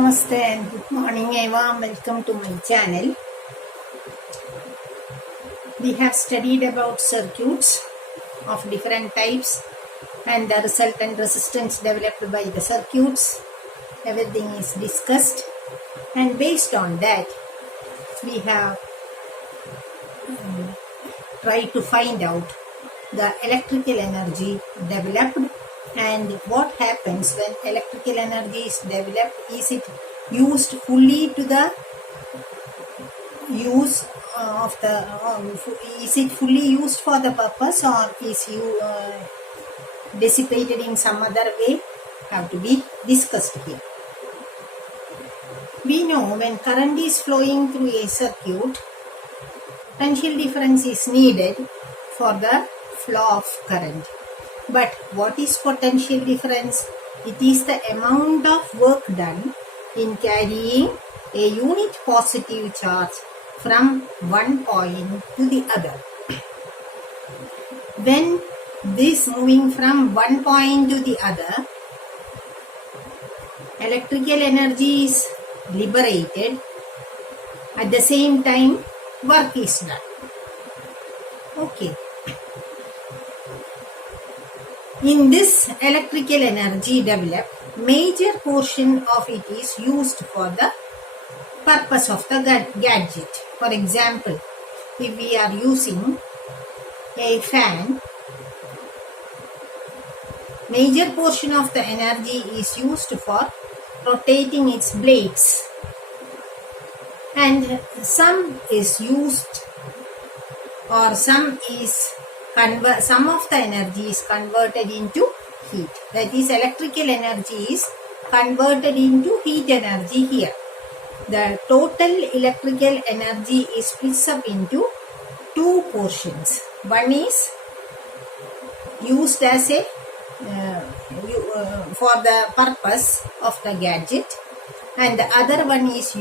Namaste and good morning everyone. Welcome to my channel. We have studied about circuits of different types and the resultant resistance developed by the circuits. Everything is discussed, and based on that we have tried to find out the electrical energy developed and what happens when electrical energy is developed. Is it used fully to the use of the is it fully used for the purpose, or is you dissipated in some other way? Have to be discussed here. We know when current is flowing through a circuit, potential difference is needed for the flow of current. But what is potential difference? It is the amount of work done in carrying a unit positive charge from one point to the other. When this moving from one point to the other, electrical energy is liberated. At the same time, work is done. Okay. In this electrical energy developed, major portion of it is used for the purpose of the gadget. For example, if we are using a fan, major portion of the energy is used for rotating its blades, and some is used, or some of the energy is converted into heat. That is, electrical energy is converted into heat energy here. The total electrical energy is split up into two portions. One is used as a for the purpose of the gadget, and the other one is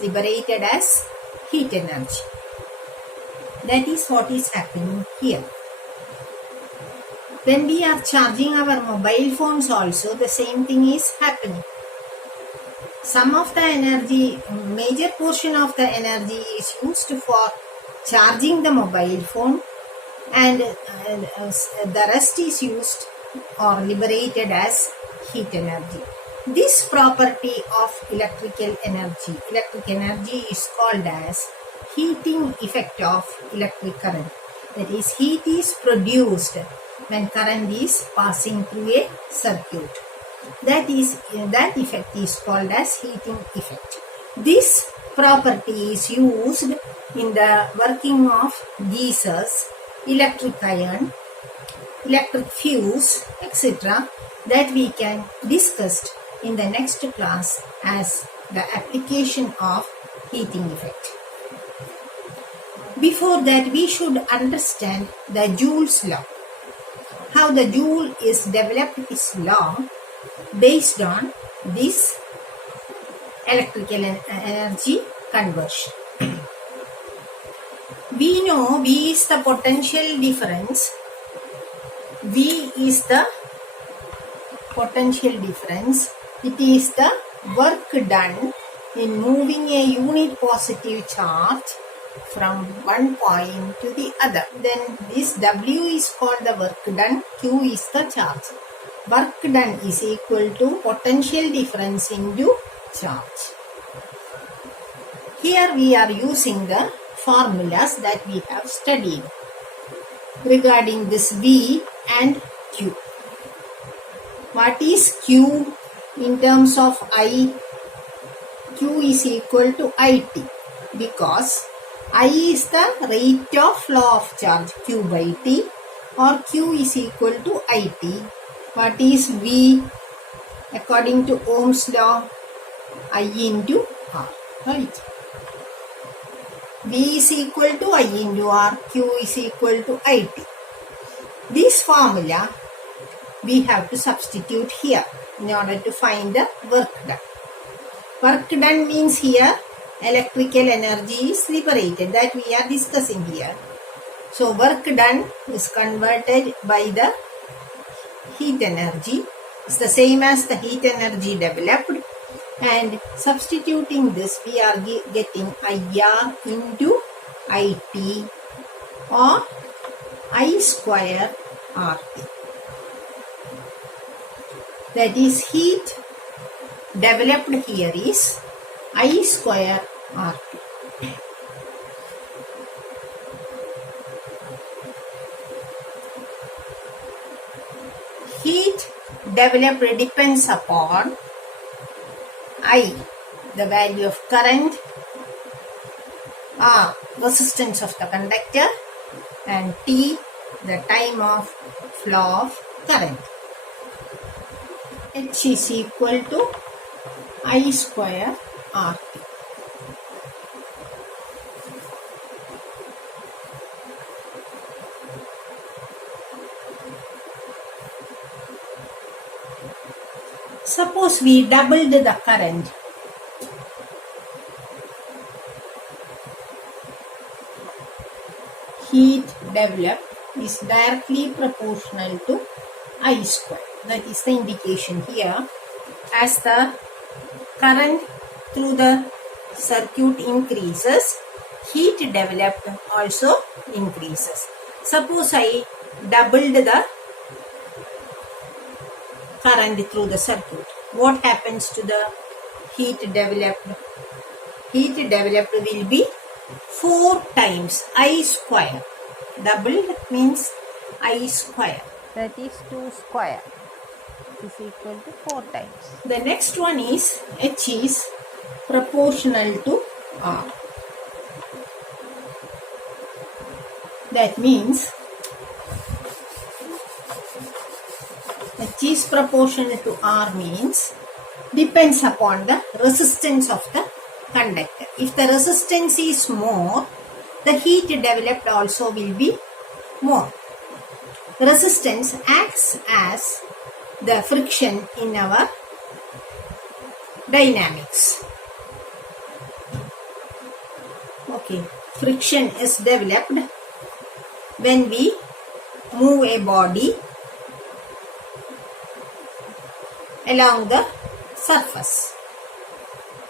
liberated as heat energy. That is what is happening here. When we are charging our mobile phones also, the same thing is happening. Some of the energy, major portion of the energy is used for charging the mobile phone, and the rest is used or liberated as heat energy. This property of electrical energy is called as heating effect of electric current. That is, heat is produced when current is passing through a circuit. That effect is called as heating effect. This property is used in the working of geysers, electric iron, electric fuse, etc. that we can discuss in the next class as the application of heating effect. Before that, we should understand the Joule's law. How the Joule is developed his law based on this electrical energy conversion. We know V is the potential difference. V is the potential difference. It is the work done in moving a unit positive charge from one point to the other. Then this W is called the work done, Q is the charge. Work done is equal to potential difference into charge. Here we are using the formulas that we have studied regarding this V and Q. What is Q in terms of I? Q is equal to IT, because I is the rate of flow of charge, Q by T, or Q is equal to IT. What is V? According to Ohm's law, I into R. Right? V is equal to I into R, Q is equal to IT. This formula we have to substitute here in order to find the work done. Work done means here electrical energy is liberated, that we are discussing here. So work done is converted by the heat energy. It's the same as the heat energy developed And substituting this, we are getting IR into IT or I square RT. That is, heat developed here is I square RT. Heat developed depends upon I, the value of current, R, resistance of the conductor, and T, the time of flow of current. H is equal to I square RT. Suppose we doubled the current. Heat developed is directly proportional to I square. That is the indication here. As the current through the circuit increases, heat developed also increases. Suppose I doubled the current through the circuit. What happens to the heat developed? Heat developed will be 4 times I square. Doubled means I square. That is 2 square is equal to 4 times. The next one is H is proportional to R. That means H is proportional to R means depends upon the resistance of the conductor. If the resistance is more, the heat developed also will be more. Resistance acts as the friction in our dynamics. Okay, friction is developed when we move a body along the surface.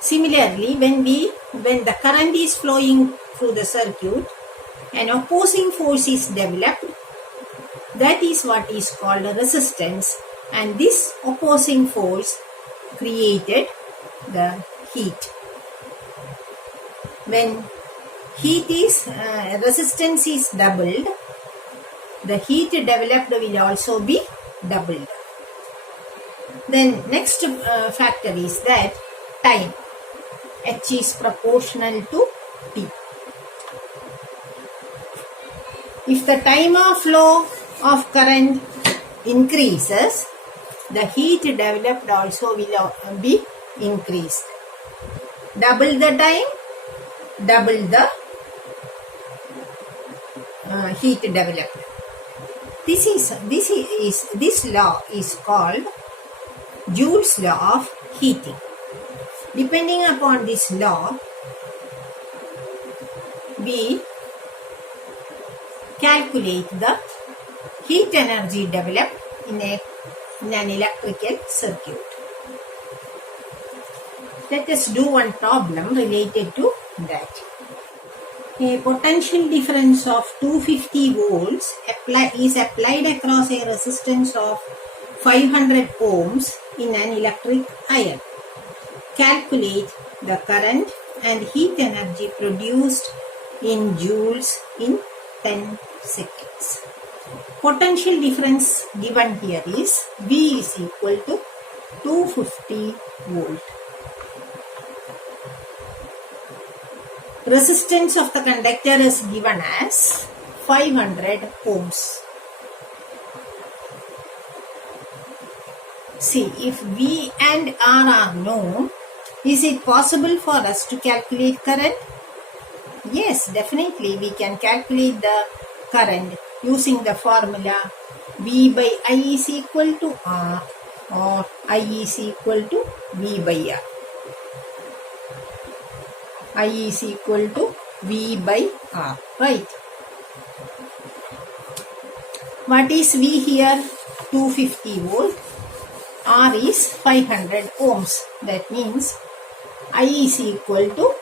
Similarly, when the current is flowing through the circuit, an opposing force is developed. That is what is called a resistance, and this opposing force created the heat. When resistance is doubled, the heat developed will also be doubled. Then next factor is that time. H is proportional to T. If the time of flow of current increases, the heat developed also will be increased. Double the time, double the heat developed. This law is called Joule's law of heating. Depending upon this law, we calculate the heat energy developed in an electrical circuit. Let us do one problem related to that. A potential difference of 250 volts is applied across a resistance of 500 ohms in an electric iron. Calculate the current and heat energy produced in joules in 10 seconds. Potential difference given here is V is equal to 250 volt. Resistance of the conductor is given as 500 ohms. See, if V and R are known, is it possible for us to calculate current? Yes, definitely we can calculate the current using the formula V by I is equal to R or I is equal to V by R. I is equal to V by R, right? What is V here? 250 volt. R is 500 ohms. That means I is equal to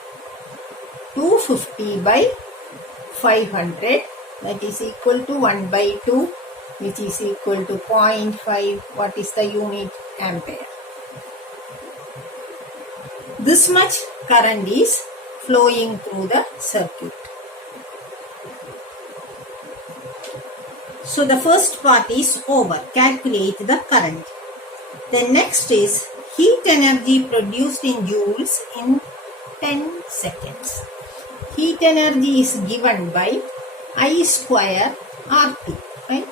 250 by 500. That is equal to 1 by 2, which is equal to 0.5. What is the unit? Ampere. This much current is flowing through the circuit. So the first part is over. Calculate the current. The next is heat energy produced in joules in 10 seconds. Heat energy is given by I square RT, right?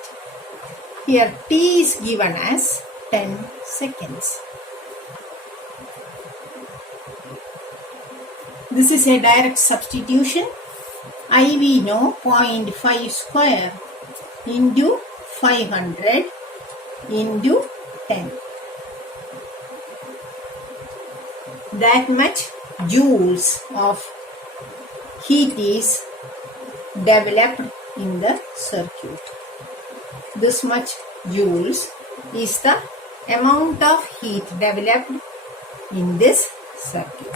Here T is given as 10 seconds. This is a direct substitution. I we know 0.5 square into 500 into 10. That much joules of heat is developed in the circuit. This much joules is the amount of heat developed in this circuit.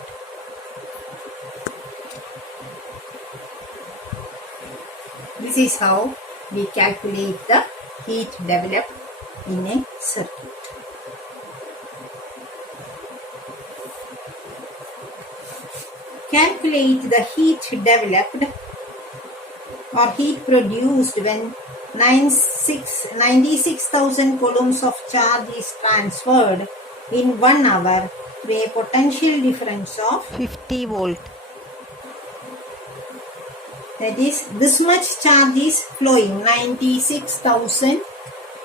This is how we calculate the heat developed in a circuit. Calculate the heat developed or heat produced when 96,000 coulombs of charge is transferred in 1 hour through a potential difference of 50 volt. That is, this much charge is flowing. 96,000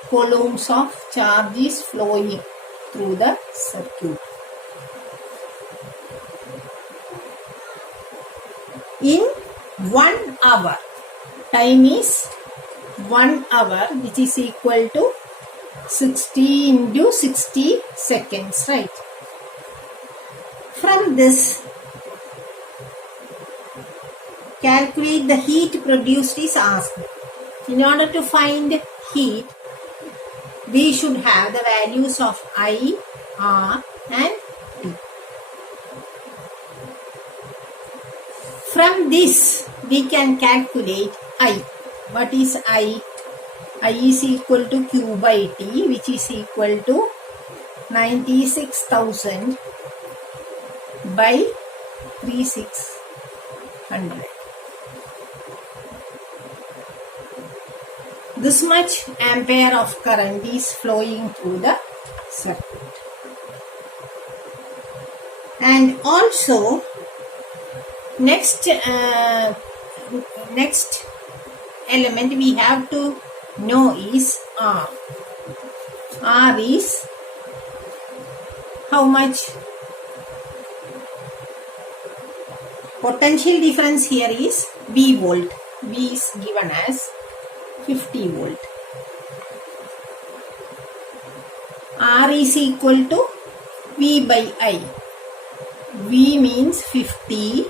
coulombs of charge is flowing through the circuit. In 1 hour, time is 1 hour, which is equal to 60 into 60 seconds, right? From this, calculate the heat produced is asked. In order to find heat, we should have the values of I, R and T. From this, we can calculate I. What is I? I is equal to Q by T, which is equal to 96,000 by 3600. This much ampere of current is flowing through the circuit. And also, next element we have to know is R. R is how much? Potential difference here is V volt. V is given as 50 volt. R is equal to V by I. V means 50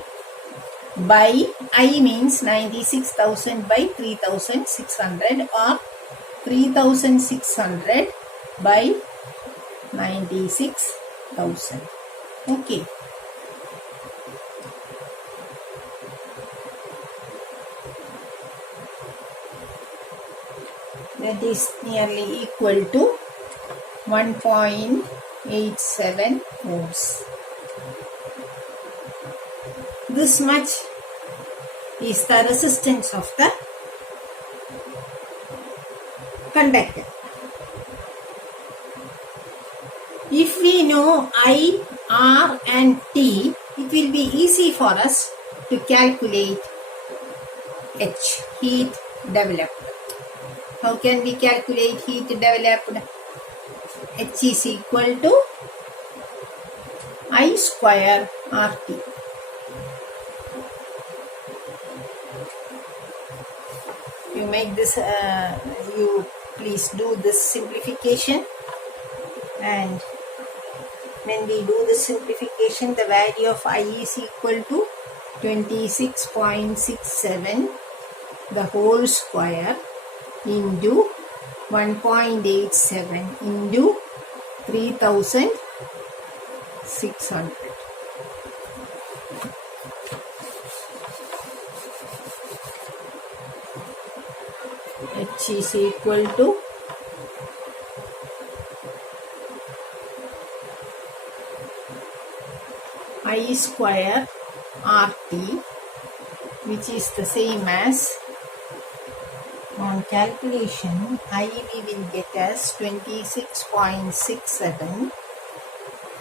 by I means 96,000 by 3,600 or 3,600 by 96,000. Okay. That is nearly equal to 1.87 ohms. This much is the resistance of the conductor. If we know I, R and T, it will be easy for us to calculate H, heat developed. How can we calculate heat developed? H is equal to I square RT. You make this, you please do this simplification, and when we do the simplification, the value of I is equal to 26.67 the whole square into 1.87 into 3600. H is equal to I square RT, which is the same as, on calculation, I we will get as 26.67.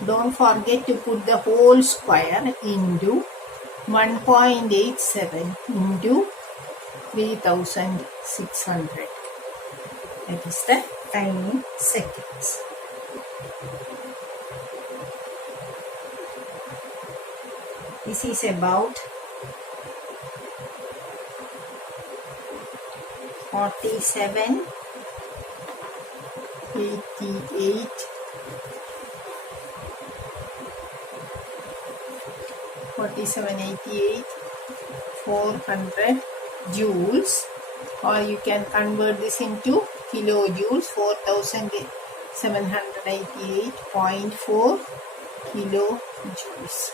Don't forget to put the whole square into 1.87 into 3600. That is the time in seconds. This is about 47, 88, 400 joules, or you can convert this into kilojoules, 4788.4 kilojoules.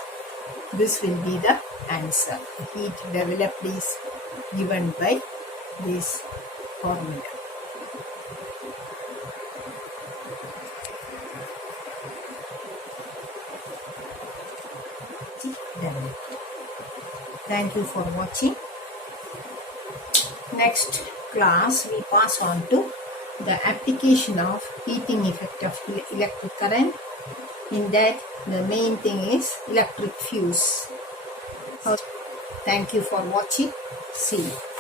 This will be the answer. Heat developed is given by this formula. Thank you for watching. Next class we pass on to the application of heating effect of electric current. In that, the main thing is electric fuse. Thank you for watching. See you.